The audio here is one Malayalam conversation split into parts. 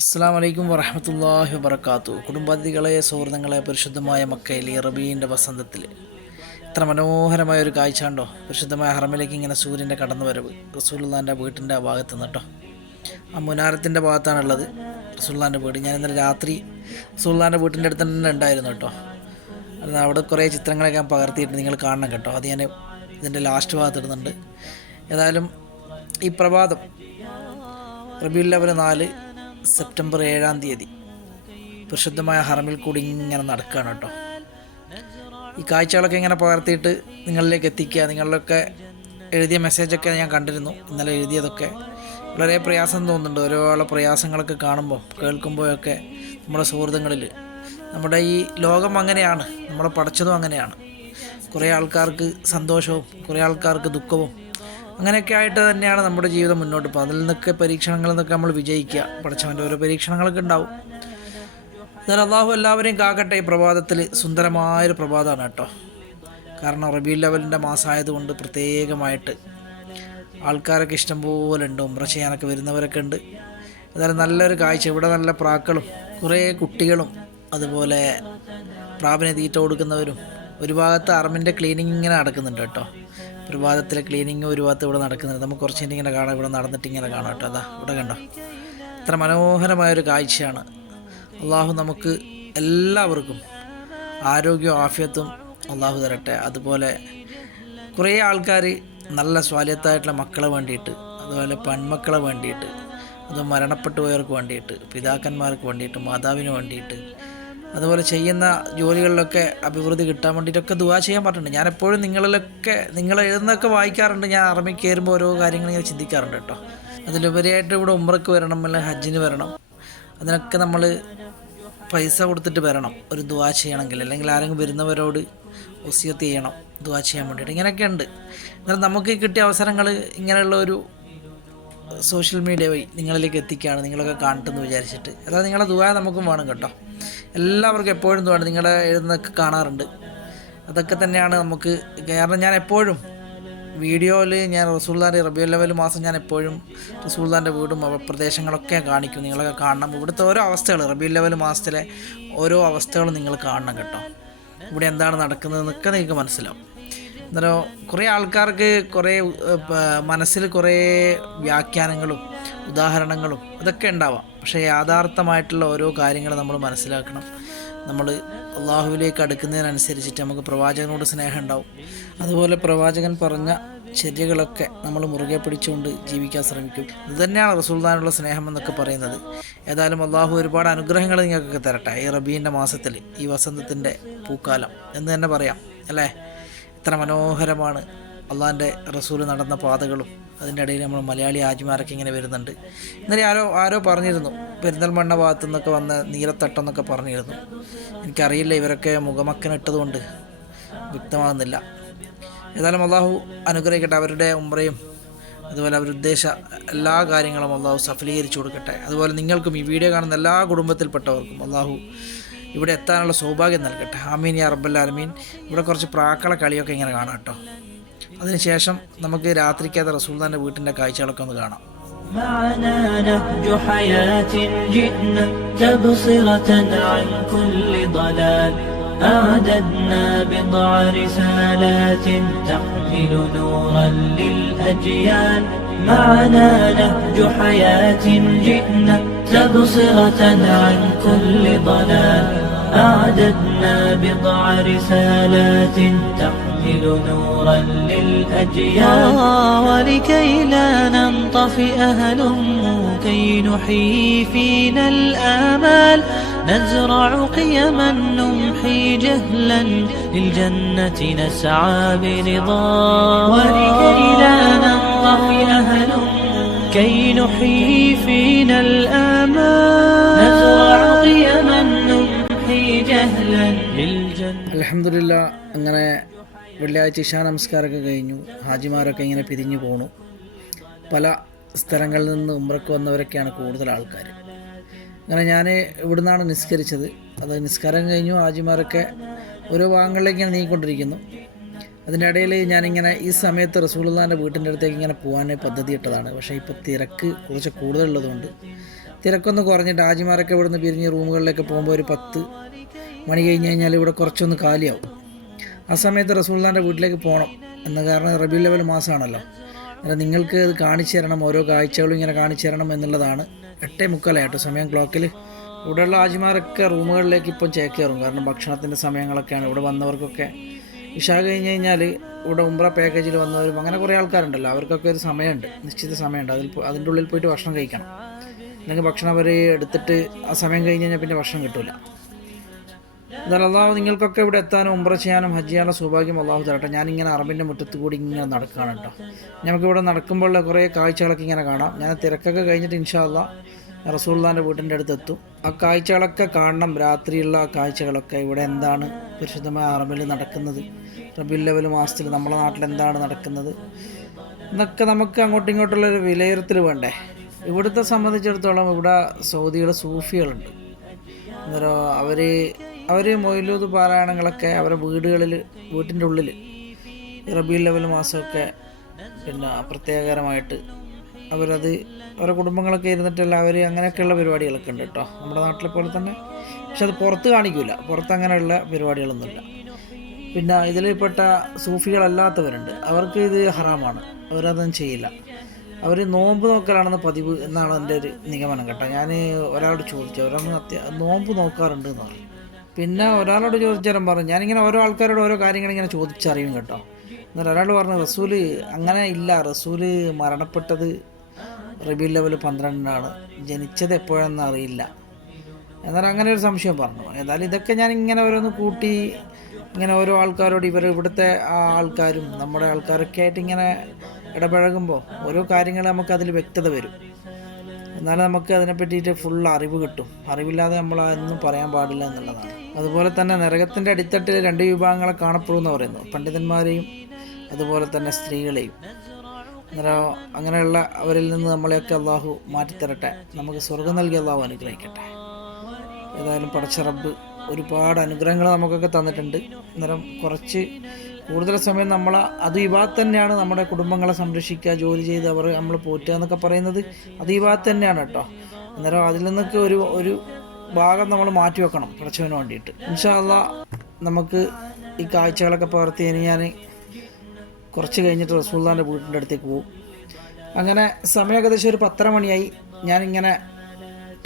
അസ്സാം വലൈക്കും വറഹമത്തല്ലാഹി വബർക്കാത്തു കുടുംബാതിഥികളെ സുഹൃത്തുക്കളെ പരിശുദ്ധമായ മക്കയിലെ റബീന്റെ വസന്തത്തിൽ. ഇത്ര മനോഹരമായ ഒരു കാഴ്ച ഉണ്ടോ പരിശുദ്ധമായ ഹറമിലേക്ക് ഇങ്ങനെ സൂര്യന്റെ കടന്നു വരവ് റസൂലുള്ളാന്റെ വീട്ടിന്റെ ആ ഭാഗത്ത് നിന്ന് കേട്ടോ. ആ മുനാരത്തിന്റെ ഭാഗത്താണുള്ളത് റസൂല്ലാന്റെ വീട്. ഞാൻ ഇന്നലെ രാത്രി റസൂല്ലാന്റെ വീട്ടിന്റെ അടുത്ത് തന്നെ ഉണ്ടായിരുന്നു കേട്ടോ. അവിടെ കുറേ ചിത്രങ്ങളൊക്കെ ഞാൻ പകർത്തിയിട്ട് നിങ്ങൾ കാണണം കേട്ടോ. അത് ഞാൻ ഇതിന്റെ ലാസ്റ്റ് ഭാഗത്ത് ഇടുന്നുണ്ട്. ഏതായാലും ഈ പ്രഭാതം റബിയുൽ ലെവൽ നാല് സെപ്റ്റംബർ ഏഴാം തീയതി. പ്രശുദ്ധമായ ഹറമിൽ കൂടി ഇങ്ങനെ നടക്കുകയാണ് കേട്ടോ. ഈ കാഴ്ചകളൊക്കെ ഇങ്ങനെ പകർത്തിയിട്ട് നിങ്ങളിലേക്ക് എത്തിക്കുക. നിങ്ങളിലൊക്കെ എഴുതിയ മെസ്സേജൊക്കെ ഞാൻ കണ്ടിരുന്നു. ഇന്നലെ എഴുതിയതൊക്കെ വളരെ പ്രയാസം തോന്നുന്നുണ്ട്. ഓരോ പ്രയാസങ്ങളൊക്കെ കാണുമ്പോൾ കേൾക്കുമ്പോഴൊക്കെ നമ്മുടെ സുഹൃത്തുക്കളിൽ. നമ്മുടെ ഈ ലോകം അങ്ങനെയാണ്. നമ്മളെ പഠിച്ചതും അങ്ങനെയാണ്. കുറേ ആൾക്കാർക്ക് സന്തോഷവും കുറേ ആൾക്കാർക്ക് ദുഃഖവും അങ്ങനെയൊക്കെ ആയിട്ട് തന്നെയാണ് നമ്മുടെ ജീവിതം മുന്നോട്ട് പോകുക അതിൽ നിന്നൊക്കെ പരീക്ഷണങ്ങളിൽ നിന്നൊക്കെ നമ്മൾ വിജയിക്കുക. പഠിച്ചവന്റെ ഓരോ പരീക്ഷണങ്ങളൊക്കെ ഉണ്ടാവും. എന്നാൽ അള്ളാഹു എല്ലാവരെയും കാക്കട്ടെ. ഈ പ്രഭാതത്തിൽ സുന്ദരമായൊരു പ്രഭാതമാണ് കേട്ടോ. കാരണം റബി ലെവലിന്റെ മാസമായതുകൊണ്ട് പ്രത്യേകമായിട്ട് ആൾക്കാരൊക്കെ ഇഷ്ടംപോലെ ഉണ്ട്. ഉമ്ര ചെയ്യാനൊക്കെ വരുന്നവരൊക്കെ ഉണ്ട്. എന്നാലും നല്ലൊരു കാഴ്ച. ഇവിടെ നല്ല പ്രാക്കളും കുറേ കുട്ടികളും അതുപോലെ പ്രാവിനെ തീറ്റ കൊടുക്കുന്നവരും ഒരു ഭാഗത്ത് അറമിന്റെ ക്ലീനിങ് ഇങ്ങനെ നടക്കുന്നുണ്ട് കേട്ടോ. ഒരു വാദത്തിലെ ക്ലീനിങ് ഒരു ഭാഗത്ത് ഇവിടെ നടക്കുന്നുണ്ട്. നമുക്ക് കുറച്ച് ഇങ്ങനെ കാണാം. ഇവിടെ നടന്നിട്ട് ഇങ്ങനെ കാണാം കേട്ടോ. അതാ ഇവിടെ കണ്ടോ? ഇത്ര മനോഹരമായൊരു കാഴ്ചയാണ്. അള്ളാഹു നമുക്ക് എല്ലാവർക്കും ആരോഗ്യവും ആഫിയത്തും അള്ളാഹു തരട്ടെ. അതുപോലെ കുറേ ആൾക്കാർ നല്ല സ്വാലിയത്തായിട്ടുള്ള മക്കളെ വേണ്ടിയിട്ട് അതുപോലെ പെൺമക്കളെ വേണ്ടിയിട്ട് അത് മരണപ്പെട്ടു പോയവർക്ക് വേണ്ടിയിട്ട് പിതാക്കന്മാർക്ക് വേണ്ടിയിട്ട് മാതാവിന് വേണ്ടിയിട്ട് അതുപോലെ ചെയ്യുന്ന ജോലികളിലൊക്കെ അഭിവൃദ്ധി കിട്ടാൻ വേണ്ടിയിട്ടൊക്കെ ദുവാ ചെയ്യാൻ പറഞ്ഞിട്ടുണ്ട് ഞാൻ എപ്പോഴും നിങ്ങളിലൊക്കെ നിങ്ങൾ എഴുതുന്നൊക്കെ വായിക്കാറുണ്ട്. ഞാൻ ആർമി കയറുമ്പോൾ ഓരോ കാര്യങ്ങൾ ഇങ്ങനെ ചിന്തിക്കാറുണ്ട് കേട്ടോ. അതിലുപരിയായിട്ട് ഇവിടെ ഉമ്രക്ക് വരണം അല്ലെങ്കിൽ ഹജ്ജിന് വരണം അതിനൊക്കെ നമ്മൾ പൈസ കൊടുത്തിട്ട് വരണം. ഒരു ദുവാ ചെയ്യണമെങ്കിൽ അല്ലെങ്കിൽ ആരെങ്കിലും വരുന്നവരോട് ഒസിയത്ത് ചെയ്യണം ദുവാ ചെയ്യാൻ വേണ്ടിയിട്ട്. ഇങ്ങനെയൊക്കെ ഉണ്ട്. എന്നാൽ നമുക്ക് കിട്ടിയ അവസരങ്ങൾ ഇങ്ങനെയുള്ള ഒരു സോഷ്യൽ മീഡിയ വഴി നിങ്ങളിലേക്ക് എത്തിക്കുകയാണ് നിങ്ങളൊക്കെ കാണട്ടെന്ന് വിചാരിച്ചിട്ട്. അതായത് നിങ്ങളുടെ ദുവാ നമുക്കും വേണം കേട്ടോ. എല്ലാവർക്കും എപ്പോഴും ദുബാണ് നിങ്ങളുടെ എഴുതുന്നതൊക്കെ കാണാറുണ്ട്. അതൊക്കെ തന്നെയാണ് നമുക്ക് കാരണം ഞാൻ എപ്പോഴും വീഡിയോയിൽ ഞാൻ റസൂൽദാന്റെ റബിയുൽ ലെവൽ മാസം ഞാൻ എപ്പോഴും റസൂൽദാന്റെ വീടും പ്രദേശങ്ങളൊക്കെ കാണിക്കും. നിങ്ങളൊക്കെ കാണണം. ഇവിടുത്തെ ഓരോ അവസ്ഥകൾ റബിയുൽ ലെവൽ മാസത്തിലെ ഓരോ അവസ്ഥകളും നിങ്ങൾ കാണണം കേട്ടോ. ഇവിടെ എന്താണ് നടക്കുന്നത് എന്നൊക്കെ നിങ്ങൾക്ക് മനസ്സിലാവും. അന്നേരം കുറേ ആൾക്കാർക്ക് കുറേ മനസ്സിൽ കുറേ വ്യാഖ്യാനങ്ങളും ഉദാഹരണങ്ങളും അതൊക്കെ ഉണ്ടാവാം. പക്ഷേ യാഥാർത്ഥമായിട്ടുള്ള ഓരോ കാര്യങ്ങൾ നമ്മൾ മനസ്സിലാക്കണം. നമ്മൾ അള്ളാഹുവിലേക്ക് അടുക്കുന്നതിനനുസരിച്ചിട്ട് നമുക്ക് പ്രവാചകനോട് സ്നേഹം ഉണ്ടാവും. അതുപോലെ പ്രവാചകൻ പറഞ്ഞ ചര്യകളൊക്കെ നമ്മൾ മുറുകെ പിടിച്ചുകൊണ്ട് ജീവിക്കാൻ ശ്രമിക്കും. ഇത് തന്നെയാണ് റസൂൽദാനുള്ള സ്നേഹം എന്നൊക്കെ പറയുന്നത്. ഏതായാലും അള്ളാഹു ഒരുപാട് അനുഗ്രഹങ്ങൾ നിങ്ങൾക്കൊക്കെ തരട്ടെ. ഈ റബീന്റെ മാസത്തിൽ ഈ വസന്തത്തിന്റെ പൂക്കാലം എന്ന് തന്നെ പറയാം. അല്ലേ? ഇത്ര മനോഹരമാണ് അള്ളാഹിന്റെ റസൂൽ നടന്ന പാതകളും അതിന്റെ ഇടയിൽ നമ്മൾ മലയാളി ആജിമാരൊക്കെ ഇങ്ങനെ വരുന്നുണ്ട്. ഇന്നലെ ആരോ ആരോ പറഞ്ഞിരുന്നു പെരിന്തൽമണ്ണ ഭാഗത്തു നിന്നൊക്കെ വന്ന നീലത്തട്ടെന്നൊക്കെ പറഞ്ഞിരുന്നു. എനിക്കറിയില്ല ഇവരൊക്കെ മുഖമക്കനിട്ടതുകൊണ്ട് വ്യക്തമാകുന്നില്ല. ഏതായാലും അള്ളാഹു അനുഗ്രഹിക്കട്ടെ അവരുടെ ഉമ്രയും അതുപോലെ അവരുദ്ദേശ എല്ലാ കാര്യങ്ങളും അള്ളാഹു സഫലീകരിച്ചു കൊടുക്കട്ടെ. അതുപോലെ നിങ്ങൾക്കും ഈ വീഡിയോ കാണുന്ന എല്ലാ കുടുംബത്തിൽപ്പെട്ടവർക്കും അള്ളാഹു ഇവിടെ എത്താനുള്ള സൗഭാഗ്യം നൽകട്ടെ ആമീൻ യാ റബ്ബല്ലാലമീൻ ഇവിടെ കുറച്ച് പ്രാക്കള കളിയൊക്കെ ഇങ്ങനെ കാണാം കേട്ടോ അതിനുശേഷം നമുക്ക് രാത്രിക്കകത്ത് റസൂൽദാൻ്റെ വീട്ടിൻ്റെ കാഴ്ചകളൊക്കെ ഒന്ന് കാണാം معنا نهج حياة جئنا تبصرة عن كل ضلال أعددنا بضع رسالات تحمل نورا للأجيال. معنا نهج حياة جئنا تبصرة عن كل ضلال. أعددنا بضع رسالات تحمل نورا للأجيال. ولكي لا ننطفئ هلموا كي نحيي فينا الآمال. نزرع قيما نمحي جهلا للجنة نسعى برضا ولكي لا ننطفئ هلموا كي نحيي فينا الآمال نزرع قيما نمحي جهلا للجنة അലഹമില്ല അങ്ങനെ വെള്ളിയാഴ്ച ഇഷാ നമസ്കാരമൊക്കെ കഴിഞ്ഞു ഹാജിമാരൊക്കെ ഇങ്ങനെ പിരിഞ്ഞു പോണു പല സ്ഥലങ്ങളിൽ നിന്ന് ഉമ്രക്ക് വന്നവരൊക്കെയാണ് കൂടുതൽ ആൾക്കാർ അങ്ങനെ ഞാൻ ഇവിടുന്നാണ് നിസ്കരിച്ചത്. അത് നിസ്കാരം കഴിഞ്ഞു ആജിമാരൊക്കെ ഓരോ ഭാഗങ്ങളിലേക്ക് ഇങ്ങനെ നീങ്ങിക്കൊണ്ടിരിക്കുന്നു. അതിന്റെ ഇടയിൽ ഞാനിങ്ങനെ ഈ സമയത്ത് റസൂൽദാന്റെ വീട്ടിന്റെ അടുത്തേക്ക് ഇങ്ങനെ പോകാൻ പദ്ധതി ഇട്ടതാണ്. പക്ഷേ ഇപ്പോൾ തിരക്ക് കുറച്ച് കൂടുതലുള്ളതുകൊണ്ട് തിരക്കൊന്ന് കുറഞ്ഞിട്ട് ആജിമാരൊക്കെ ഇവിടുന്ന് പിരിഞ്ഞ് റൂമുകളിലേക്ക് പോകുമ്പോൾ ഒരു പത്ത് മണി കഴിഞ്ഞ് കഴിഞ്ഞാൽ ഇവിടെ കുറച്ചൊന്ന് കാലിയാവും. ആ സമയത്ത് റസൂൽദാന്റെ വീട്ടിലേക്ക് പോകണം. എന്ന കാരണം റബി ലെവൽ മാസമാണല്ലോ അന്നേരം നിങ്ങൾക്ക് ഇത് കാണിച്ചു തരണം ഓരോ കാഴ്ചകളും ഇങ്ങനെ കാണിച്ചു തരണം എന്നുള്ളതാണ് എട്ടേ മുക്കാലായിട്ടോ സമയം ക്ലോക്കിൽ. ഇവിടെയുള്ള ആജിമാരൊക്കെ റൂമുകളിലേക്ക് ഇപ്പം ചേക്ക് കയറും കാരണം ഭക്ഷണത്തിന്റെ സമയങ്ങളൊക്കെയാണ് ഇവിടെ വന്നവർക്കൊക്കെ. ഇഷ കഴിഞ്ഞ് കഴിഞ്ഞാൽ ഇവിടെ ഉംറ പാക്കേജിൽ വന്നവരും അങ്ങനെ കുറേ ആൾക്കാരുണ്ടല്ലോ. അവർക്കൊക്കെ ഒരു സമയമുണ്ട് നിശ്ചിത സമയമുണ്ട്. അതിൽ അതിന്റെ ഉള്ളിൽ പോയിട്ട് ഭക്ഷണം കഴിക്കണം. അല്ലെങ്കിൽ ഭക്ഷണം അവർ എടുത്തിട്ട് ആ സമയം കഴിഞ്ഞ് കഴിഞ്ഞാൽ പിന്നെ ഭക്ഷണം കിട്ടില്ല അള്ളാഹു നിങ്ങൾക്കൊക്കെ ഇവിടെ എത്താനും ഉംറ ചെയ്യാനും ഹജ്ജ് ചെയ്യാനുള്ള സൗഭാഗ്യം അള്ളാഹു തരട്ടെ. ഞാനിങ്ങനെ അറബിന്റെ മുറ്റത്ത് കൂടി ഇങ്ങനെ നടക്കുകയാണ് കേട്ടോ. നമുക്കിവിടെ നടക്കുമ്പോഴുള്ള കുറേ കാഴ്ചകളൊക്കെ ഇങ്ങനെ കാണാം. ഞാൻ തിരക്കൊക്കെ കഴിഞ്ഞിട്ട് ഇൻഷാല്ല റസൂള്ളാന്റെ വീട്ടിന്റെ അടുത്ത് എത്തും. ആ കാഴ്ചകളൊക്കെ കാണണം. രാത്രിയുള്ള കാഴ്ചകളൊക്കെ ഇവിടെ എന്താണ് പരിശുദ്ധമായ അറബിൽ നടക്കുന്നത്? റബിൽ ലെവൽ മാസത്തിൽ നമ്മളെ നാട്ടിൽ എന്താണ് നടക്കുന്നത്? എന്നൊക്കെ നമുക്ക് അങ്ങോട്ടും ഇങ്ങോട്ടുള്ള ഒരു വിലയിരുത്തൽ വേണ്ടേ? ഇവിടുത്തെ സംബന്ധിച്ചിടത്തോളം ഇവിടെ സൗദിയുടെ സൂഫികളുണ്ട്. അന്നേരം അവർ അവർ മൊയിലൂത് പാരായണങ്ങളൊക്കെ അവരുടെ വീടുകളിൽ വീട്ടിന്റെ ഉള്ളിൽ റബി ലെവൽ മാസമൊക്കെ പിന്നെ പ്രത്യേകകരമായിട്ട് അവരത് അവരുടെ കുടുംബങ്ങളൊക്കെ ഇരുന്നിട്ടല്ല അവർ അങ്ങനെയൊക്കെയുള്ള പരിപാടികളൊക്കെ ഉണ്ട് കേട്ടോ. നമ്മുടെ നാട്ടിലെ പോലെ തന്നെ. പക്ഷെ അത് പുറത്ത് കാണിക്കില്ല പുറത്ത് അങ്ങനെയുള്ള പരിപാടികളൊന്നുമില്ല. പിന്നെ ഇതിൽപ്പെട്ട സൂഫികളല്ലാത്തവരുണ്ട്. അവർക്ക് ഇത് ഹറാമാണ്. അവരതൊന്നും ചെയ്യില്ല. അവർ നോമ്പ് നോക്കലാണെന്ന് പതിവ് എന്നാണ് എന്റെ ഒരു നിഗമനം കേട്ടോ. ഞാൻ ഒരാളോട് ചോദിച്ചു. അവരൊന്ന് അത്യ നോമ്പ് നോക്കാറുണ്ട് എന്ന് പറഞ്ഞു. പിന്നെ ഒരാളോട് ചോദിച്ചാലും പറഞ്ഞു. ഞാനിങ്ങനെ ഓരോ ആൾക്കാരോട് ഓരോ കാര്യങ്ങൾ ഇങ്ങനെ ചോദിച്ചറിയും കേട്ടോ. എന്നാൽ ഒരാൾ പറഞ്ഞു റസൂൽ അങ്ങനെ ഇല്ല. റസൂൽ മരണപ്പെട്ടത് റബി ലെവൽ പന്ത്രണ്ടിനാണ് ജനിച്ചത് എപ്പോഴെന്ന് അറിയില്ല. എന്നാൽ അങ്ങനെ ഒരു സംശയം പറഞ്ഞു. ഏതായാലും ഇതൊക്കെ ഞാൻ ഇങ്ങനെ ഓരോന്ന് കൂട്ടി ഇങ്ങനെ ഓരോ ആൾക്കാരോട് ഇവർ ഇവിടുത്തെ ആ ആൾക്കാരും നമ്മുടെ ആൾക്കാരൊക്കെ ആയിട്ട് ഇങ്ങനെ ഇടപഴകുമ്പോൾ ഓരോ കാര്യങ്ങൾ നമുക്ക് അതിൽ വ്യക്തത വരും. എന്നാലും നമുക്ക് അതിനെ പറ്റിയിട്ട് ഫുൾ അറിവ് കിട്ടും. അറിവില്ലാതെ നമ്മൾ അതൊന്നും പറയാൻ പാടില്ല എന്നുള്ളതാണ്. അതുപോലെ തന്നെ നരകത്തിന്റെ അടിത്തട്ടിൽ രണ്ട് വിഭാഗങ്ങളെ കാണപ്പെടുമെന്ന് പറയുന്നു പണ്ഡിതന്മാരെയും അതുപോലെ തന്നെ സ്ത്രീകളെയും. അന്നേരം അങ്ങനെയുള്ള അവരിൽ നിന്ന് നമ്മളെയൊക്കെ അള്ളാഹു മാറ്റിത്തരട്ടെ. നമുക്ക് സ്വർഗം നൽകി അള്ളാഹു അനുഗ്രഹിക്കട്ടെ. ഏതായാലും പടച്ച റബ്ബ് ഒരുപാട് അനുഗ്രഹങ്ങൾ നമുക്കൊക്കെ തന്നിട്ടുണ്ട്. അന്നേരം കുറച്ച് കൂടുതൽ സമയം നമ്മൾ അത് വിഭാഗത്ത് തന്നെയാണ് നമ്മുടെ കുടുംബങ്ങളെ സംരക്ഷിക്കുക ജോലി ചെയ്ത് അവർ നമ്മൾ പോറ്റുക എന്നൊക്കെ പറയുന്നത് അത് വിഭാഗത്ത് തന്നെയാണ് കേട്ടോ. അന്നേരം അതിൽ നിന്നൊക്കെ ഒരു ഒരു ഭാഗം നമ്മൾ മാറ്റി വെക്കണം പടച്ചവന് വേണ്ടിയിട്ട്. ഇൻഷാല്ല നമുക്ക് ഈ കാഴ്ചകളൊക്കെ പകർത്തി കഴിഞ്ഞ് ഞാൻ കുറച്ച് കഴിഞ്ഞിട്ട് റസൂൽദാന്റെ വീട്ടിന്റെ അടുത്തേക്ക് പോകും അങ്ങനെ സമയം ഏകദേശം ഒരു പത്തര മണിയായി. ഞാനിങ്ങനെ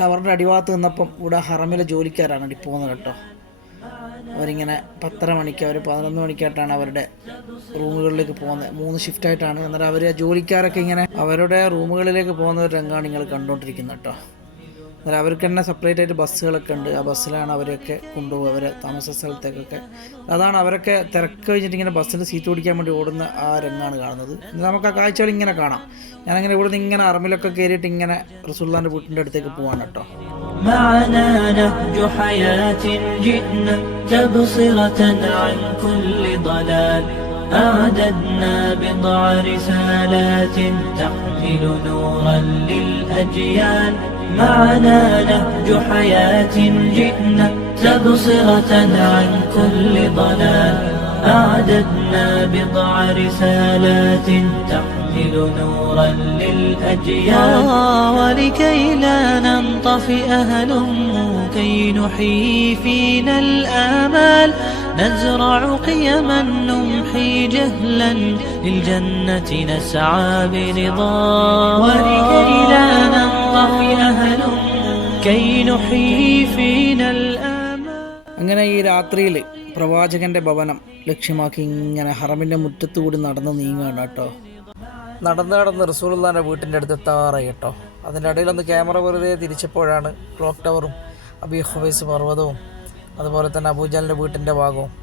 ടവറിന്റെ അടിഭാഗത്ത് നിന്നപ്പം ഇവിടെ ഹറമിലെ ജോലിക്കാരാണ് അടി പോകുന്നത് കേട്ടോ. അവരിങ്ങനെ പത്തര മണിക്ക് അവർ പതിനൊന്ന് മണിക്കായിട്ടാണ് അവരുടെ റൂമുകളിലേക്ക് പോകുന്നത്. മൂന്ന് ഷിഫ്റ്റ് ആയിട്ടാണ്. എന്നിട്ട് അവർ ജോലിക്കാരൊക്കെ ഇങ്ങനെ അവരുടെ റൂമുകളിലേക്ക് പോകുന്ന ഒരു രംഗമാണ് നിങ്ങൾ കണ്ടുകൊണ്ടിരിക്കുന്നത് കേട്ടോ. അന്നേരം അവർക്ക് തന്നെ സെപ്പറേറ്റ് ആയിട്ട് ബസ്സുകളൊക്കെ ഉണ്ട് ആ ബസ്സിലാണ് അവരെയൊക്കെ കൊണ്ടുപോകുക അവരെ താമസ സ്ഥലത്തേക്കൊക്കെ അതാണ് അവരൊക്കെ തിരക്ക് കഴിഞ്ഞിട്ട് ഇങ്ങനെ ബസ്സിൽ സീറ്റ് ഓടിക്കാൻ വേണ്ടി ഓടുന്ന ആ രംഗമാണ് കാണുന്നത് എന്നിട്ട് നമുക്ക് ആ കാഴ്ചകൾ ഇങ്ങനെ കാണാം ഞാനങ്ങനെ ഇവിടുന്ന് ഇങ്ങനെ അറമിലൊക്കെ കയറിയിട്ട് ഇങ്ങനെ റസൂല്ലാൻ്റെ വീട്ടിൻ്റെ അടുത്തേക്ക് പോവാണ് കേട്ടോ معنا نهج حياة جئنا تبصرة عن كل ضلال أعددنا بضع رسالات تحمل نورا للأجيال. معنا نهج حياة جئنا تبصرة عن كل ضلال. أعددنا بضع رسالات تحمل نورا للأجيال. ولكي لا ننطفئ هلموا كي نحيي فينا الآمال. نزرع قيما نمحي جهلا للجنة نسعى برضا ولكي لا ننطفئ هلموا كي نحيي فينا الآمال അങ്ങനെ ഈ രാത്രിയിൽ പ്രവാചകന്റെ ഭവനം ലക്ഷ്യമാക്കി ഇങ്ങനെ ഹറമിൻ്റെ മുറ്റത്തുകൂടി നടന്ന് നീങ്ങുകയാണ് കേട്ടോ നടന്ന് നടന്ന് റസൂലുള്ളാൻ്റെ വീട്ടിൻ്റെ അടുത്ത് എത്താറായി കേട്ടോ അതിൻ്റെ ഇടയിലൊന്ന് ക്യാമറ വെറുതെ തിരിച്ചപ്പോഴാണ് ക്ലോക്ക് ടവറും അബി ഹുവൈസ് പർവ്വതവും അതുപോലെ തന്നെ അബൂജാലിന്റെ വീട്ടിന്റെ ഭാഗവും.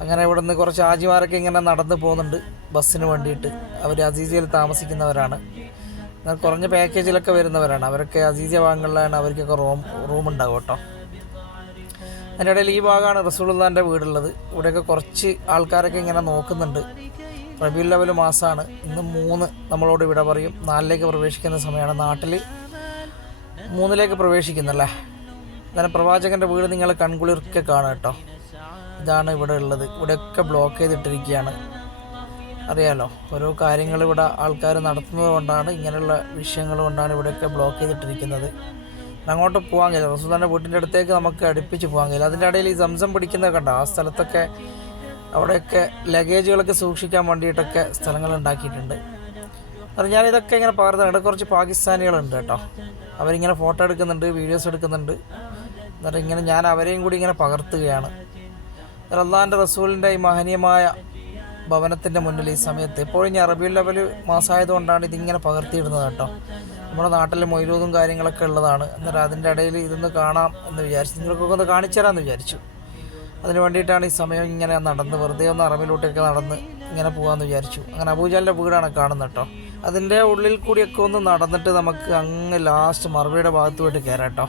അങ്ങനെ ഇവിടെ നിന്ന് കുറച്ച് ആജിമാരൊക്കെ ഇങ്ങനെ നടന്ന് പോകുന്നുണ്ട് ബസ്സിന് വേണ്ടിയിട്ട്. അവർ അസീസിയയിൽ താമസിക്കുന്നവരാണ്. എന്നാൽ കുറഞ്ഞ പാക്കേജിലൊക്കെ വരുന്നവരാണ്. അവരൊക്കെ അസീസിയ ഭാഗങ്ങളിലാണ് അവർക്കൊക്കെ റൂം റൂം ഉണ്ടാവും കേട്ടോ. അതിന്റെ ഇടയിൽ ഈ ഭാഗമാണ് റസൂൾദാന്റെ വീടുള്ളത്. ഇവിടെയൊക്കെ കുറച്ച് ആൾക്കാരൊക്കെ ഇങ്ങനെ നോക്കുന്നുണ്ട്. റബി ലെവൽ മാസമാണ് ഇന്ന് മൂന്ന് നമ്മളോട് ഇവിടെ പറയും. നാലിലേക്ക് പ്രവേശിക്കുന്ന സമയമാണ്. നാട്ടിൽ മൂന്നിലേക്ക് പ്രവേശിക്കുന്നല്ലേ? അങ്ങനെ പ്രവാചകന്റെ വീട് നിങ്ങൾ കൺകുളിർക്കെ കാണുക കേട്ടോ. ഇതാണ് ഇവിടെ ഉള്ളത്. ഇവിടെയൊക്കെ ബ്ലോക്ക് ചെയ്തിട്ടിരിക്കുകയാണ്. അറിയാലോ ഓരോ കാര്യങ്ങൾ ഇവിടെ ആൾക്കാർ നടത്തുന്നത് കൊണ്ടാണ് ഇങ്ങനെയുള്ള വിഷയങ്ങൾ കൊണ്ടാണ് ഇവിടെയൊക്കെ ബ്ലോക്ക് ചെയ്തിട്ടിരിക്കുന്നത്. അങ്ങോട്ട് പോകാൻ കഴിയില്ല. റസൂദാന്റെ വീട്ടിന്റെ അടുത്തേക്ക് നമുക്ക് അടുപ്പിച്ച് പോകാൻ കഴിയില്ല. അതിന്റെ ഇടയിൽ ഈ സംസം പിടിക്കുന്നത് കണ്ട? ആ സ്ഥലത്തൊക്കെ അവിടെയൊക്കെ ലഗേജുകളൊക്കെ സൂക്ഷിക്കാൻ വേണ്ടിയിട്ടൊക്കെ സ്ഥലങ്ങൾ ഉണ്ടാക്കിയിട്ടുണ്ട്. അത് ഞാനിതൊക്കെ ഇങ്ങനെ പകർന്നുണ്ട് കുറച്ച് പാകിസ്ഥാനികളുണ്ട് കേട്ടോ. അവരിങ്ങനെ ഫോട്ടോ എടുക്കുന്നുണ്ട് വീഡിയോസ് എടുക്കുന്നുണ്ട്. എന്നിട്ട് ഇങ്ങനെ ഞാൻ അവരെയും കൂടി ഇങ്ങനെ പകർത്തുകയാണ്. അള്ളാഹിന്റെ റസൂലിന്റെ ഈ മഹനീയമായ ഭവനത്തിന്റെ മുന്നിൽ ഈ സമയത്ത് എപ്പോഴും ഞാൻ അറബി ലെവൽ മാസമായതുകൊണ്ടാണ് ഇതിങ്ങനെ പകർത്തിയിടുന്നത് കേട്ടോ. നമ്മുടെ നാട്ടിൽ മൊയ്ലൂതും കാര്യങ്ങളൊക്കെ ഉള്ളതാണ്. എന്നിട്ട് അതിന്റെ ഇടയിൽ ഇതൊന്ന് കാണാം എന്ന് വിചാരിച്ചു. നിങ്ങൾക്കൊക്കെ ഒന്ന് കാണിച്ചു തരാമെന്ന് വിചാരിച്ചു. അതിന് വേണ്ടിയിട്ടാണ് ഈ സമയം ഇങ്ങനെ നടന്ന് വെറുതെ ഒന്ന് അറബിലോട്ടൊക്കെ നടന്ന് ഇങ്ങനെ പോകാമെന്ന് വിചാരിച്ചു. അങ്ങനെ അബൂജാലിന്റെ വീടാണ് കാണുന്നത് കേട്ടോ. അതിന്റെ ഉള്ളിൽ കൂടിയൊക്കെ ഒന്ന് നടന്നിട്ട് നമുക്ക് അങ്ങ് ലാസ്റ്റ് മറുപടിയുടെ ഭാഗത്തുമായിട്ട് കയറാം കേട്ടോ.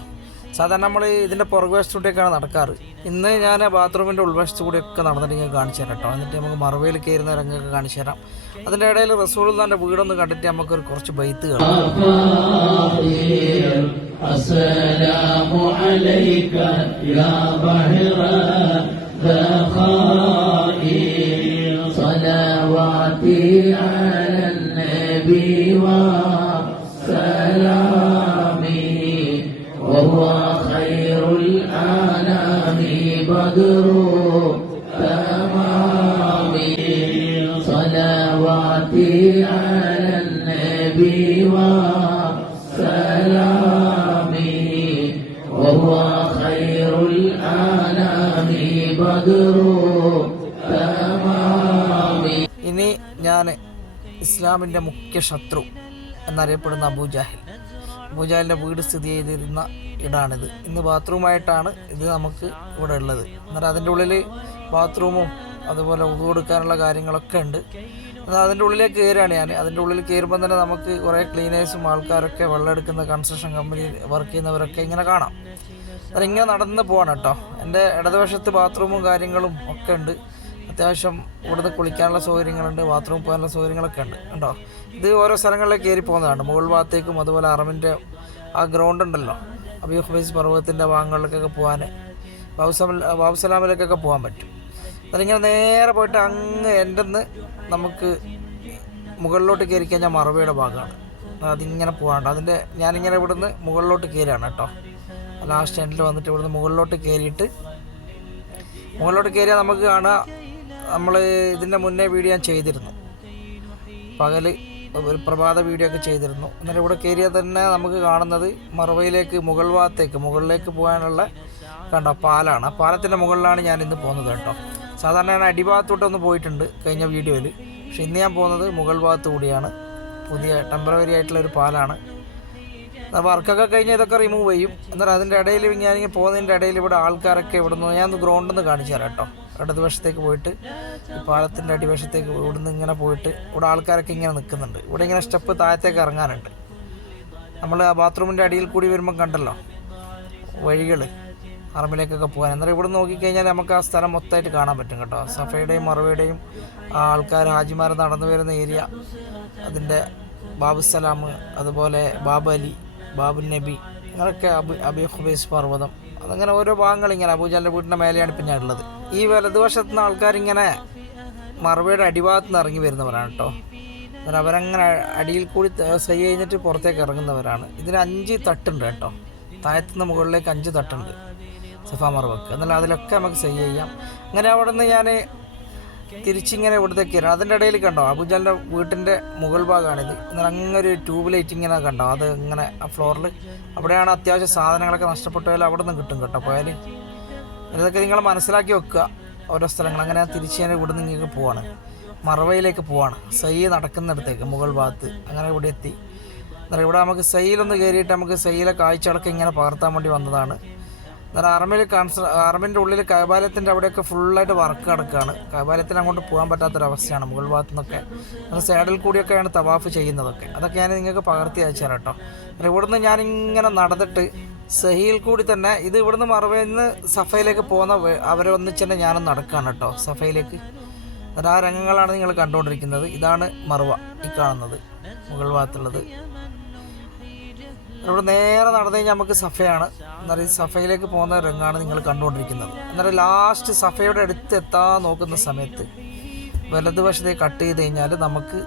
സാധാരണ നമ്മൾ ഇതിന്റെ പുറകുവശത്തൂടെയൊക്കെയാണ് നടക്കാറ്. ഇന്ന് ഞാൻ ബാത്റൂമിന്റെ ഉൾവശത്തു കൂടെയൊക്കെ നടന്നിട്ട് ഞാൻ കാണിച്ചു തരാം കേട്ടോ. എന്നിട്ട് നമുക്ക് മറവയിൽ കയറുന്ന രംഗമൊക്കെ കാണിച്ചു തരാം. അതിന്റെ ഇടയിൽ റസൂൾദാന്റെ വീടൊന്ന് കണ്ടിട്ട് നമുക്കൊരു കുറച്ച് ബൈത്ത് കാണാം بدر تمام صلواتي على النبي وسلامي وهو خير الأنام بدر تمام ഇനി ഞാൻ ഇസ്ലാമിൻ്റെ മുഖ്യ ശത്രു എന്നറിയപ്പെടുന്ന അബൂജാഹിൽ അബൂജാഹിലിൻ്റെ വീട് സ്ഥിതി ചെയ്തിരുന്ന ഇടാണിത്. ഇന്ന് ബാത്റൂമായിട്ടാണ് ഇത് നമുക്ക് ഇവിടെ ഉള്ളത്. എന്നാൽ അതിന്റെ ഉള്ളിൽ ബാത്റൂമും അതുപോലെ ഉതു കൊടുക്കാനുള്ള കാര്യങ്ങളൊക്കെ ഉണ്ട്. എന്നാൽ അതിന്റെ ഉള്ളിലേക്ക് കയറുകയാണ് ഞാൻ. അതിന്റെ ഉള്ളിൽ കയറുമ്പോൾ തന്നെ നമുക്ക് കുറേ ക്ലീനേഴ്സും ആൾക്കാരൊക്കെ വെള്ളം എടുക്കുന്ന കൺസ്ട്രക്ഷൻ കമ്പനി വർക്ക് ചെയ്യുന്നവരൊക്കെ ഇങ്ങനെ കാണാം. അത് ഇങ്ങനെ നടന്ന് പോകണം കേട്ടോ. എന്റെ ഇടതുവശത്ത് ബാത്റൂമും കാര്യങ്ങളും ഒക്കെ ഉണ്ട്. അത്യാവശ്യം ഇവിടുന്ന് കുളിക്കാനുള്ള സൗകര്യങ്ങളുണ്ട് ബാത്റൂം പോകാനുള്ള സൗകര്യങ്ങളൊക്കെ ഉണ്ട്. കേട്ടോ ഇത് ഓരോ സ്ഥലങ്ങളിലേക്ക് കയറി പോകുന്നതാണ്. മുകൾ ഭാഗത്തേക്കും അതുപോലെ അറമിന്റെ ആ ഗ്രൗണ്ട് ഉണ്ടല്ലോ. അബി ഹുബൈസ് പർവതത്തിന്റെ ഭാഗങ്ങളിലേക്കൊക്കെ പോകാൻ ബാബുസലാം ബാബുസലാമിലേക്കൊക്കെ പോകാൻ പറ്റും. അതിങ്ങനെ നേരെ പോയിട്ട് അങ്ങ് എന്റെ നമുക്ക് മുകളിലോട്ട് കയറി കഴിഞ്ഞാൽ മറവയുടെ ഭാഗമാണ് അതിങ്ങനെ പോകാണ്ട് അതിന്റെ ഞാനിങ്ങനെ ഇവിടുന്ന് മുകളിലോട്ട് കയറിയാണ് കേട്ടോ. ലാസ്റ്റ് എൻഡിൽ വന്നിട്ട് ഇവിടുന്ന് മുകളിലോട്ട് കയറിയിട്ട് മുകളിലോട്ട് കയറിയാൽ നമുക്ക് കാണാം നമ്മൾ ഇതിന്റെ മുന്നേ വീഡിയോ ഞാൻ ചെയ്തിരുന്നു. പകൽ ഒരു പ്രഭാത വീഡിയോ ഒക്കെ ചെയ്തിരുന്നു. എന്നാലും ഇവിടെ കയറിയാൽ തന്നെ നമുക്ക് കാണുന്നത് മറവയിലേക്ക് മുകൾ ഭാഗത്തേക്ക് മുകളിലേക്ക് പോകാനുള്ള കണ്ടോ പാലാണ്. ആ പാലത്തിന്റെ മുകളിലാണ് ഞാൻ ഇന്ന് പോകുന്നത് കേട്ടോ. സാധാരണ ഞാൻ അടിഭാഗത്തോട്ടൊന്ന് പോയിട്ടുണ്ട് കഴിഞ്ഞ വീഡിയോയിൽ. പക്ഷെ ഇന്ന് ഞാൻ പോകുന്നത് മുകൾ ഭാഗത്ത് കൂടിയാണ്. പുതിയ ടെമ്പററി ആയിട്ടുള്ള ഒരു പാലാണ്. വർക്കൊക്കെ കഴിഞ്ഞ് ഇതൊക്കെ റിമൂവ് ചെയ്യും. എന്നാൽ അതിന്റെ ഇടയിൽ ഞാനിങ്ങനെ പോകുന്നതിന്റെ ഇടയിൽ ഇവിടെ ആൾക്കാരൊക്കെ ഇവിടെ നിന്ന് ഞാൻ ഗ്രൗണ്ടിൽ നിന്ന് കാണിച്ചു തരാം കേട്ടോ. ഇടതുവശത്തേക്ക് പോയിട്ട് ഈ പാലത്തിന്റെ അടിവശത്തേക്ക് ഇവിടുന്ന് ഇങ്ങനെ പോയിട്ട് ഇവിടെ ആൾക്കാരൊക്കെ ഇങ്ങനെ നിൽക്കുന്നുണ്ട്. ഇവിടെ ഇങ്ങനെ സ്റ്റെപ്പ് താഴത്തേക്ക് ഇറങ്ങാനുണ്ട്. നമ്മൾ ആ ബാത്റൂമിന്റെ അടിയിൽ കൂടി വരുമ്പം കണ്ടല്ലോ വഴികൾ അറമ്പിലേക്കൊക്കെ പോകാൻ. എന്നാൽ ഇവിടെ നോക്കിക്കഴിഞ്ഞാൽ നമുക്ക് ആ സ്ഥലം മൊത്തമായിട്ട് കാണാൻ പറ്റും കേട്ടോ. സഫയുടെയും മറവയുടെയും ആ ആൾക്കാർ ഹാജിമാർ നടന്നു വരുന്ന ഏരിയ അതിന്റെ ബാബുസലാം അതുപോലെ ബാബ് അലി ബാബു നബി അങ്ങനെയൊക്കെ അബി അബി ഹുബൈസ് പർവതം അതങ്ങനെ ഓരോ ഭാഗങ്ങൾ ഇങ്ങനെ അബൂജാലിന്റെ വീടിന്റെ മേലെയാണ് പിന്നെ ഉള്ളത്. ഈ വലതുവശത്ത് നിന്ന് ആൾക്കാരിങ്ങനെ മറുപടിയുടെ അടിഭാഗത്ത് നിന്ന് ഇറങ്ങി വരുന്നവരാണ് കേട്ടോ അന്നേരം അവരങ്ങനെ അടിയിൽ കൂടി സൈ കഴിഞ്ഞിട്ട് പുറത്തേക്ക് ഇറങ്ങുന്നവരാണ്. ഇതിന് അഞ്ച് തട്ടുണ്ട് കേട്ടോ. താഴത്തുനിന്ന് മുകളിലേക്ക് അഞ്ച് തട്ടുണ്ട് സഫ മറുപക്ക് എന്നാൽ അതിലൊക്കെ നമുക്ക് സൈ ചെയ്യാം. അങ്ങനെ അവിടെ നിന്ന് ഞാൻ തിരിച്ചിങ്ങനെ ഇവിടത്തേക്ക് വരണം അതിന്റെ ഇടയിൽ കണ്ടോ? അബുജാലിന്റെ വീട്ടിന്റെ മുകൾ ഭാഗമാണിത്. എന്നാൽ അങ്ങനെ ഒരു ട്യൂബ് ലൈറ്റ് ഇങ്ങനെ കണ്ടോ? അത് ഇങ്ങനെ ആ ഫ്ലോറിൽ അവിടെയാണ് അത്യാവശ്യം സാധനങ്ങളൊക്കെ നഷ്ടപ്പെട്ടു അവിടെ നിന്ന് കിട്ടും കേട്ടോ. പോയാൽ ഇതൊക്കെ നിങ്ങൾ മനസ്സിലാക്കി വെക്കുക. ഓരോ സ്ഥലങ്ങൾ. അങ്ങനെ തിരിച്ച് ഞാൻ ഇവിടെ നിന്ന് നിങ്ങൾക്ക് പോവാണ്. മറവയിലേക്ക് പോവാണ്. സൈ നടക്കുന്നിടത്തേക്ക് മുകൾ ഭാഗത്ത്. അങ്ങനെ ഇവിടെ എത്തി. എന്നാൽ ഇവിടെ നമുക്ക് സൈയിലൊന്ന് കയറിയിട്ട് നമുക്ക് സൈയിലെ കാഴ്ചകളൊക്കെ ഇങ്ങനെ പകർത്താൻ വേണ്ടി വന്നതാണ്. എന്നാൽ അറമിൽ കൺസ്ട്ര അറമിന്റെ ഉള്ളിൽ കൈബാലയത്തിന്റെ അവിടെയൊക്കെ ഫുള്ളായിട്ട് വർക്ക് നടക്കുകയാണ് കൈബാലയത്തിന് അങ്ങോട്ട് പോകാൻ പറ്റാത്തൊരവസ്ഥയാണ് മുകൾ ഭാഗത്തു നിന്നൊക്കെ എന്നാൽ സൈഡിൽ കൂടിയൊക്കെയാണ് തവാഫ് ചെയ്യുന്നതൊക്കെ. അതൊക്കെ ഞാൻ നിങ്ങൾക്ക് പകർത്തി അയച്ചു തരാം കേട്ടോ ഇവിടുന്ന് ഞാനിങ്ങനെ നടന്നിട്ട് സഹിയിൽ കൂടി തന്നെ ഇത് ഇവിടുന്ന് മറവയിൽ നിന്ന് സഫയിലേക്ക് പോകുന്ന അവരെ ഒന്നിച്ച് തന്നെ ഞാനും നടക്കുകയാണ് കേട്ടോ സഫയിലേക്ക്. ആ രംഗങ്ങളാണ് നിങ്ങൾ കണ്ടുകൊണ്ടിരിക്കുന്നത്. ഇതാണ് മറവ ഈ കാണുന്നത്. മുകൾ ഭാഗത്തുള്ളത്. ഇവിടെ നേരെ നടന്നു കഴിഞ്ഞാൽ നമുക്ക് സഫയാണ്. എന്നാൽ ഈ സഫയിലേക്ക് പോകുന്ന രംഗമാണ് നിങ്ങൾ കണ്ടുകൊണ്ടിരിക്കുന്നത്. എന്നാൽ ലാസ്റ്റ് സഫയുടെ അടുത്ത് എത്താൻ നോക്കുന്ന സമയത്ത് വലതുവശത്തെ കട്ട് ചെയ്ത് കഴിഞ്ഞാൽ നമുക്ക്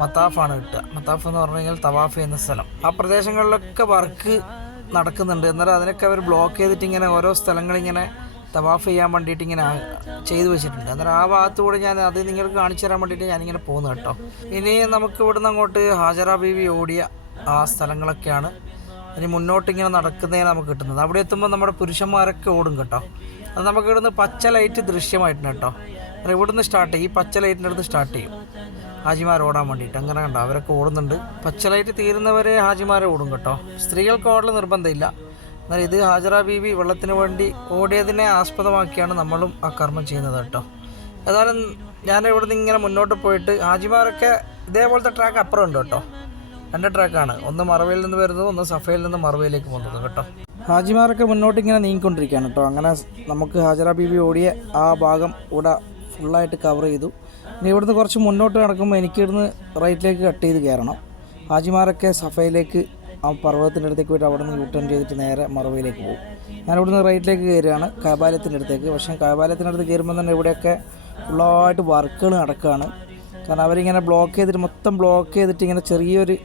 മത്താഫാണ് കിട്ടുക. മത്താഫ് എന്ന് പറഞ്ഞു കഴിഞ്ഞാൽ തവാഫ് എന്ന സ്ഥലം. ആ പ്രദേശങ്ങളിലൊക്കെ വർക്ക് നടക്കുന്നുണ്ട്. എന്നാലും അതിനൊക്കെ അവർ ബ്ലോക്ക് ചെയ്തിട്ട് ഇങ്ങനെ ഓരോ സ്ഥലങ്ങളിങ്ങനെ തവാഫ് ചെയ്യാൻ വേണ്ടിയിട്ട് ഇങ്ങനെ ചെയ്തു വെച്ചിട്ടുണ്ട്. അന്നേരം ആ ഭാഗത്തുകൂടെ ഞാൻ അത് നിങ്ങൾക്ക് കാണിച്ചു തരാൻ വേണ്ടിയിട്ട് ഞാനിങ്ങനെ പോകുന്നു കേട്ടോ. ഇനി നമുക്ക് ഇവിടുന്ന് അങ്ങോട്ട് ഹാജറ ബീവി ഓടിയ ആ സ്ഥലങ്ങളൊക്കെയാണ്. ഇനി മുന്നോട്ട് ഇങ്ങനെ നടക്കുന്നതിന് നമുക്ക് കിട്ടുന്നത്. അവിടെ എത്തുമ്പോൾ നമ്മുടെ പുരുഷന്മാരൊക്കെ ഓടും കേട്ടോ. അത് നമുക്ക് ഇവിടുന്ന് പച്ച ലൈറ്റ് ദൃശ്യമായിട്ടുണ്ട് കേട്ടോ. ഇവിടുന്ന് സ്റ്റാർട്ട് ചെയ്യും. ഈ പച്ച ലൈറ്റിന്റെ അടുത്ത് സ്റ്റാർട്ട് ചെയ്യും. ഹാജിമാർ ഓടാൻ വേണ്ടിയിട്ട്. അങ്ങനെ കണ്ടോ അവരൊക്കെ ഓടുന്നുണ്ട്. പച്ച ലൈറ്റ് തീരുന്നവരെ ഹാജിമാരെ ഓടും കേട്ടോ. സ്ത്രീകൾക്ക് ഓടൽ നിർബന്ധമില്ല. എന്നാൽ ഇത് ഹാജറ ബീവി വെള്ളത്തിന് വേണ്ടി ഓടിയതിനെ ആസ്പദമാക്കിയാണ് നമ്മളും ആ കർമ്മം ചെയ്യുന്നത് കേട്ടോ. ഏതായാലും ഞാൻ ഇവിടുന്ന് ഇങ്ങനെ മുന്നോട്ട് പോയിട്ട് ഹാജിമാരൊക്കെ ഇതേപോലത്തെ ട്രാക്ക് അപ്പുറം ഉണ്ട് കേട്ടോ. രണ്ട് ട്രാക്കാണ് ഒന്ന് മറവയിൽ നിന്ന് വരുന്നത് ഒന്ന് സഫയിൽ നിന്ന് മറവയിലേക്ക് പോകുന്നത് കേട്ടോ. ഹാജിമാരൊക്കെ മുന്നോട്ട് ഇങ്ങനെ നീങ്ങിക്കൊണ്ടിരിക്കുകയാണ് കേട്ടോ. അങ്ങനെ നമുക്ക് ഹാജറ ബീവി ഓടിയ ആ ഭാഗം ഇവിടെ ഫുള്ളായിട്ട് കവർ ചെയ്തു. ഇനി ഇവിടുന്ന് കുറച്ച് മുന്നോട്ട് നടക്കുമ്പോൾ എനിക്ക് ഇവിടുന്ന് റൈറ്റിലേക്ക് കട്ട് ചെയ്ത് കയറണം. ഹാജിമാരൊക്കെ സഫയിലേക്ക് ആ പർവതത്തിന്റെ അടുത്തേക്ക് പോയിട്ട് അവിടെ നിന്ന് യൂട്ടേൺ ചെയ്തിട്ട് നേരെ മറവയിലേക്ക് പോകും. ഞാൻ ഇവിടുന്ന് റൈറ്റിലേക്ക് കയറുകയാണ് കൈബാലയത്തിന്റെ അടുത്തേക്ക്. പക്ഷേ കൈബാലയത്തിന്റെ അടുത്ത് കയറുമ്പോൾ തന്നെ ഇവിടെയൊക്കെ ഫുള്ളായിട്ട് വർക്കുകൾ നടക്കുകയാണ്. കാരണം അവരിങ്ങനെ ബ്ലോക്ക് ചെയ്തിട്ട് മൊത്തം ബ്ലോക്ക് ചെയ്തിട്ട് ഇങ്ങനെ ചെറിയൊരു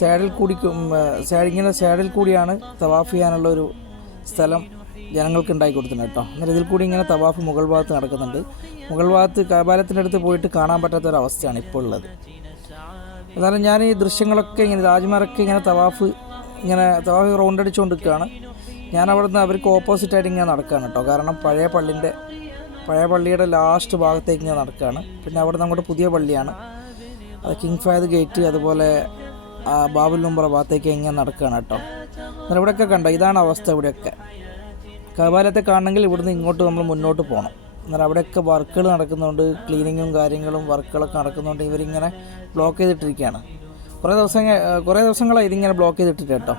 സൈഡിൽ കൂടി ഇങ്ങനെ സൈഡിൽ കൂടിയാണ് തവാഫ് ചെയ്യാനുള്ള ഒരു സ്ഥലം ജനങ്ങൾക്ക് ഉണ്ടാക്കി കൊടുത്തിട്ടുണ്ട് കേട്ടോ. അന്നേരം ഇതിൽ കൂടി ഇങ്ങനെ തവാഫ് മുഗൾ ഭാഗത്ത് നടക്കുന്നുണ്ട്. മുഗൾ ഭാഗത്ത് കബാലത്തിന്റെ അടുത്ത് പോയിട്ട് കാണാൻ പറ്റാത്ത ഒരു അവസ്ഥയാണ് ഇപ്പോൾ ഉള്ളത്. എന്നാലും ഞാൻ ഈ ദൃശ്യങ്ങളൊക്കെ ഇങ്ങനെ രാജ്മാരൊക്കെ ഇങ്ങനെ തവാഫ് ഇങ്ങനെ തവാഫ് റൗണ്ട് അടിച്ചുകൊണ്ട് നിൽക്കുകയാണ് ഞാൻ അവിടെ അവർക്ക് ഓപ്പോസിറ്റ് ആയിട്ട് ഇങ്ങനെ നടക്കുകയാണ് കേട്ടോ. കാരണം പഴയ പള്ളിന്റെ പഴയ പള്ളിയുടെ ലാസ്റ്റ് ഭാഗത്തേക്ക് ഇങ്ങനെ നടക്കുകയാണ്. പിന്നെ അവിടെ അങ്ങോട്ട് പുതിയ പള്ളിയാണ്. അത് കിങ് ഫയദ് ഗേറ്റ് അതുപോലെ ബാബുൽ നുംബ്ര ഭാഗത്തേക്ക് ഇങ്ങനെ നടക്കുകയാണ് കേട്ടോ. എന്നാൽ ഇവിടെയൊക്കെ കണ്ടോ? ഇതാണ് അവസ്ഥ ഇവിടെയൊക്കെ. കബാലത്തെ കാണണമെങ്കിൽ ഇവിടുന്ന് ഇങ്ങോട്ട് നമ്മൾ മുന്നോട്ട് പോകണം. എന്നാൽ അവിടെയൊക്കെ വർക്കുകൾ നടക്കുന്നുണ്ട്. ക്ലീനിങ്ങും കാര്യങ്ങളും വർക്കുകളൊക്കെ നടക്കുന്നുണ്ട്. ഇവരിങ്ങനെ ബ്ലോക്ക് ചെയ്തിട്ടിരിക്കുകയാണ്. കുറേ ദിവസം കുറേ ദിവസങ്ങളായി ഇതിങ്ങനെ ബ്ലോക്ക് ചെയ്തിട്ടില്ല കേട്ടോ.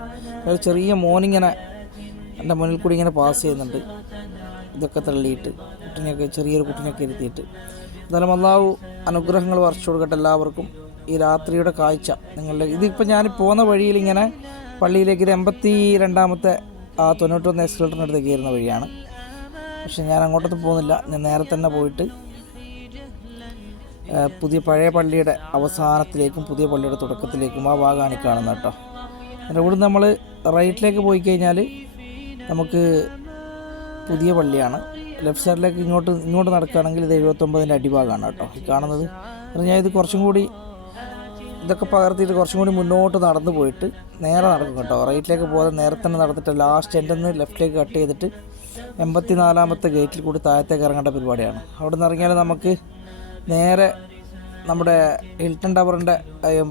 ഒരു ചെറിയ മോനിങ്ങനെ എന്റെ മുന്നിൽ കൂടി ഇങ്ങനെ പാസ് ചെയ്യുന്നുണ്ട്. ഇതൊക്കെ തള്ളിയിട്ട് കുട്ടിനെയൊക്കെ ചെറിയൊരു കുട്ടിനെയൊക്കെ ഇരുത്തിയിട്ട്. എന്നാലും അള്ളാഹു അനുഗ്രഹങ്ങൾ വർഷിച്ചു കൊടുക്കട്ടെ എല്ലാവർക്കും. ഈ രാത്രിയുടെ കാഴ്ച നിങ്ങളുടെ ഇതിപ്പോൾ ഞാൻ പോകുന്ന വഴിയിൽ ഇങ്ങനെ പള്ളിയിലേക്ക് ഇത് എൺപത്തി രണ്ടാമത്തെ ആ തൊണ്ണൂറ്റൊന്ന് എക്സ്കലേറ്ററിന്റെ അടുത്ത് കയറുന്ന വഴിയാണ്. പക്ഷെ ഞാൻ അങ്ങോട്ടൊന്നും പോകുന്നില്ല. ഞാൻ നേരെ തന്നെ പോയിട്ട് പുതിയ പഴയ പള്ളിയുടെ അവസാനത്തിലേക്കും പുതിയ പള്ളിയുടെ തുടക്കത്തിലേക്കും ആ ഭാഗമാണ് ഈ കാണുന്നത് കേട്ടോ. എന്നിട്ട് ഇവിടെ നമ്മൾ റൈറ്റിലേക്ക് പോയി കഴിഞ്ഞാൽ നമുക്ക് പുതിയ പള്ളിയാണ്. ലെഫ്റ്റ് സൈഡിലേക്ക് ഇങ്ങോട്ട് ഇങ്ങോട്ട് നടക്കുകയാണെങ്കിൽ ഇത് എഴുപത്തൊമ്പതിന്റെ അടിഭാഗമാണ് കേട്ടോ ഈ കാണുന്നത്. ഞാൻ ഇത് കുറച്ചും കൂടി ഇതൊക്കെ പകർത്തിയിട്ട് കുറച്ചും കൂടി മുന്നോട്ട് നടന്നു പോയിട്ട് നേരെ നടക്കും കേട്ടോ. റൈറ്റിലേക്ക് പോകാതെ നേരെ തന്നെ നടന്നിട്ട് ലാസ്റ്റ് എന്റെ നിന്ന് ലെഫ്റ്റിലേക്ക് കട്ട് ചെയ്തിട്ട് എൺപത്തി നാലാമത്തെ ഗേറ്റിൽ കൂടി താഴത്തേക്ക് ഇറങ്ങേണ്ട പരിപാടിയാണ്. അവിടെ നിന്ന് ഇറങ്ങിയാൽ നമുക്ക് നേരെ നമ്മുടെ ഹിൽട്ടൺ ടവറിന്റെ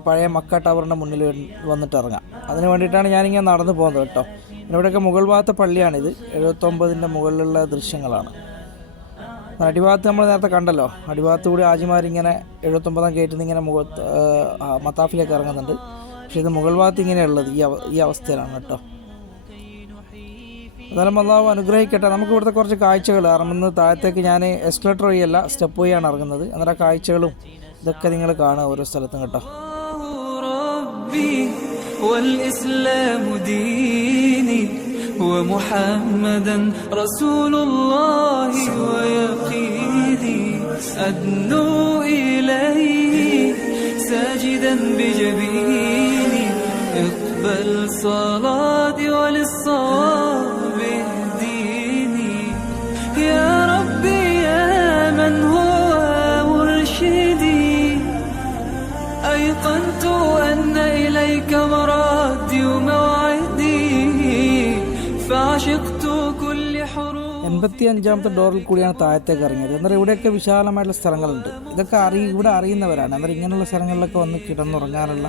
പഴയ മക്ക ടവറിന്റെ മുന്നിൽ വന്നിട്ട് ഇറങ്ങാം. അതിന് വേണ്ടിയിട്ടാണ് ഞാനിങ്ങനെ നടന്നു പോകുന്നത് കേട്ടോ. ഇവിടെയൊക്കെ മുകൾ ഭാഗത്തെ പള്ളിയാണിത്. എഴുപത്തൊമ്പതിന്റെ മുകളിലുള്ള ദൃശ്യങ്ങളാണ്. അടിഭാഗത്ത് നമ്മൾ നേരത്തെ കണ്ടല്ലോ അടിഭാഗത്ത് കൂടി ആജിമാരിങ്ങനെ എഴുപത്തൊമ്പതാം ഗേറ്റിൽ നിന്ന് ഇങ്ങനെ മുഖ മത്താഫിലേക്ക് ഇറങ്ങുന്നുണ്ട് പക്ഷേ ഇത് മുകൾ ഭാഗത്ത് ഇങ്ങനെയുള്ളത് ഈ അവ ഈ അവസ്ഥയിലാണ് കേട്ടോ എന്നാലും അള്ളാഹു അനുഗ്രഹിക്കട്ടെ നമുക്ക് ഇവിടുത്തെ കുറച്ച് കാഴ്ചകൾ ഇറങ്ങുന്ന താഴത്തേക്ക് ഞാൻ എസ്കലേറ്റർ വഴിയല്ല സ്റ്റെപ്പ് വഴിയാണ് ഇറങ്ങുന്നത് അന്നേരം ആ കാഴ്ചകളും ഇതൊക്കെ നിങ്ങൾ കാണുക ഓരോ സ്ഥലത്തും കേട്ടോ ربي والإسلام ديني ومحمدا رسول الله ويقيني أدنو إليه ساجدا بجبيني. اقبل صلاتي وللصواب. അമ്പത്തി അഞ്ചാമത്തെ ഡോറിൽ കൂടിയാണ് താഴത്തേക്ക് ഇറങ്ങിയത്. എന്നാൽ ഇവിടെയൊക്കെ വിശാലമായിട്ടുള്ള സ്ഥലങ്ങളുണ്ട്. ഇതൊക്കെ അറി ഇവിടെ അറിയുന്നവരാണ്. എന്നാൽ ഇങ്ങനെയുള്ള സ്ഥലങ്ങളിലൊക്കെ വന്ന് കിടന്നുറങ്ങാനുള്ള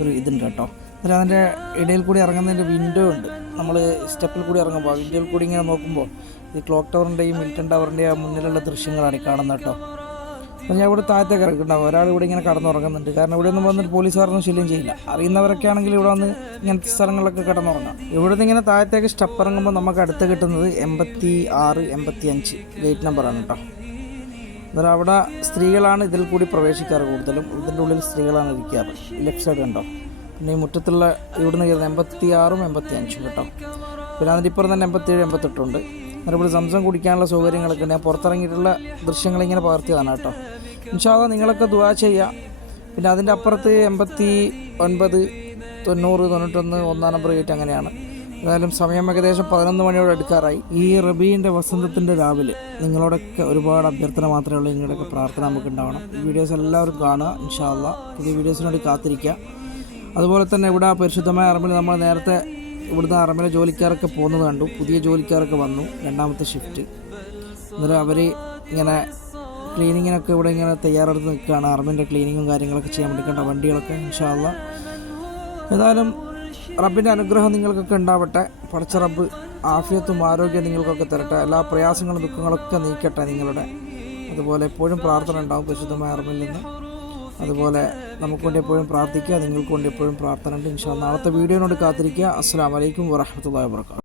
ഒരു ഇതുണ്ട് കേട്ടോ. എന്നാൽ അതിന്റെ ഇടയിൽ കൂടി ഇറങ്ങുന്നതിന്റെ വിൻഡോ ഉണ്ട്. നമ്മൾ സ്റ്റെപ്പിൽ കൂടി ഇറങ്ങുമ്പോൾ വിൻഡോയിൽ കൂടി ഇങ്ങനെ നോക്കുമ്പോൾ ഈ ക്ലോക്ക് ടവറിന്റെയും മിൽട്ടൺ ടവറിന്റെയും മുന്നിലുള്ള ദൃശ്യങ്ങളാണ് ഈ കാണുന്നത് കേട്ടോ. ഞാൻ ഇവിടെ താഴത്തെ കിടക്കുന്നുണ്ടാവും ഒരാൾ ഇവിടെ ഇങ്ങനെ കടന്നുറങ്ങുന്നുണ്ട്. കാരണം ഇവിടെ ഒന്നും വന്നിട്ട് പോലീസുകാരൊന്നും ശല്യം ചെയ്യില്ല. അറിയുന്നവരൊക്കെ ആണെങ്കിൽ ഇവിടെ വന്ന് ഇങ്ങനത്തെ സ്ഥലങ്ങളിലൊക്കെ കിടന്നുറങ്ങാം. ഇവിടെ നിന്ന് ഇങ്ങനെ താഴത്തേക്ക് സ്റ്റെപ്പ് ഇറങ്ങുമ്പോൾ നമുക്ക് അടുത്ത് കിട്ടുന്നത് എൺപത്തി ആറ് എൺപത്തി അഞ്ച് ഗേറ്റ് നമ്പറാണ് കേട്ടോ. എന്നാൽ അവിടെ സ്ത്രീകളാണ് ഇതിൽ കൂടി പ്രവേശിക്കാറ് കൂടുതലും. ഇതിന്റെ ഉള്ളിൽ സ്ത്രീകളാണ് ഇരിക്കാറ്. ലെഫ്റ്റ് സൈഡ് കണ്ടോ? പിന്നെ ഈ മുറ്റത്തുള്ള ഇവിടുന്ന് കയറുന്ന എൺപത്തി ആറും എൺപത്തി അഞ്ചും കേട്ടോ. പിന്നെ അതിന്റെ ഇപ്പുറം തന്നെ എൺപത്തി ഏഴ് എൺപത്തെട്ടുണ്ട് ഇവിടെ സംസം കുടിക്കാനുള്ള സൗകര്യങ്ങളൊക്കെ ഞാൻ പുറത്തിറങ്ങിയിട്ടുള്ള ദൃശ്യങ്ങൾ ഇങ്ങനെ പകർത്തിയതാണ് കേട്ടോ. ഇൻഷാല്ല നിങ്ങളൊക്കെ ദുവാ ചെയ്യുക പിന്നെ അതിന്റെ അപ്പുറത്ത് എൺപത്തി ഒൻപത് തൊണ്ണൂറ് തൊണ്ണൂറ്റൊന്ന് ഒന്നാം നമ്പർ ഗേറ്റ് അങ്ങനെയാണ്. എന്തായാലും സമയം ഏകദേശം പതിനൊന്ന് മണിയോട് എടുക്കാറായി ഈ റബീന്റെ വസന്തത്തിന്റെ രാവിലെ നിങ്ങളോടൊക്കെ ഒരുപാട് അഭ്യർത്ഥന മാത്രമേ ഉള്ളൂ. നിങ്ങളുടെയൊക്കെ പ്രാർത്ഥന നമുക്ക് ഉണ്ടാവണം. ഈ വീഡിയോസ് എല്ലാവരും കാണുക ഇൻഷാല്ല പുതിയ വീഡിയോസിനോട് കാത്തിരിക്കുക. അതുപോലെ തന്നെ ഇവിടെ പരിശുദ്ധമായ അറിവിൽ നമ്മൾ നേരത്തെ ഇവിടുന്ന് അറമിലെ ജോലിക്കാരൊക്കെ പോകുന്നത് കണ്ടു. പുതിയ ജോലിക്കാരൊക്കെ വന്നു. രണ്ടാമത്തെ ഷിഫ്റ്റ് എന്നിട്ട് അവർ ഇങ്ങനെ ക്ലീനിങ്ങിനൊക്കെ ഇവിടെ ഇങ്ങനെ തയ്യാറെടുത്ത് നിൽക്കുകയാണ്. അറമിന്റെ ക്ലീനിങ്ങും കാര്യങ്ങളൊക്കെ ചെയ്യാൻ വേണ്ടി വണ്ടികളൊക്കെ ഇൻഷാല്ല ഏതായാലും റബ്ബിന്റെ അനുഗ്രഹം നിങ്ങൾക്കൊക്കെ ഉണ്ടാവട്ടെ. പടച്ച റബ്ബ് ആഫിയത്തും ആരോഗ്യം നിങ്ങൾക്കൊക്കെ തരട്ടെ. എല്ലാ പ്രയാസങ്ങളും ദുഃഖങ്ങളൊക്കെ നീക്കട്ടെ നിങ്ങളുടെ. അതുപോലെ എപ്പോഴും പ്രാർത്ഥന ഉണ്ടാവും പരിശുദ്ധമായ അറിവിൽ നിന്ന്. അതുപോലെ നമുക്ക് വേണ്ടി എപ്പോഴും പ്രാർത്ഥിക്കുക നിങ്ങൾക്ക് വേണ്ടി എപ്പോഴും പ്രാർത്ഥന ഉണ്ട് ഇൻഷാ നാളത്തെ വീഡിയോനോട് കാത്തിരിക്കുക. അസ്സാം വലൈക്കും വറഹമത്തല്ലാ വാബർക്കാത്തു